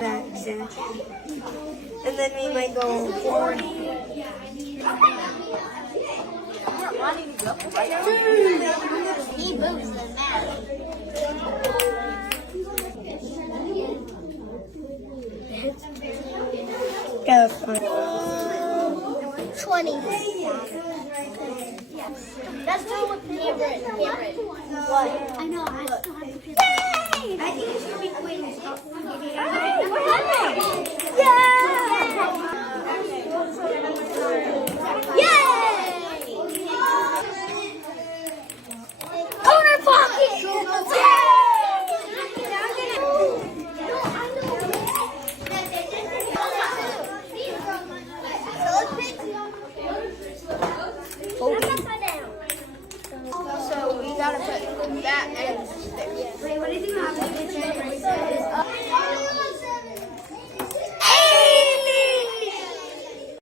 That exactly. And then we might go 40. He moves the map. Go for it. 20. That's my favorite. What? I know. I still have the favorite. Yay! I think it's gonna be quiz. Hey, what happened? Yeah! Yay! Corner pocket! Yay! So we gotta put that and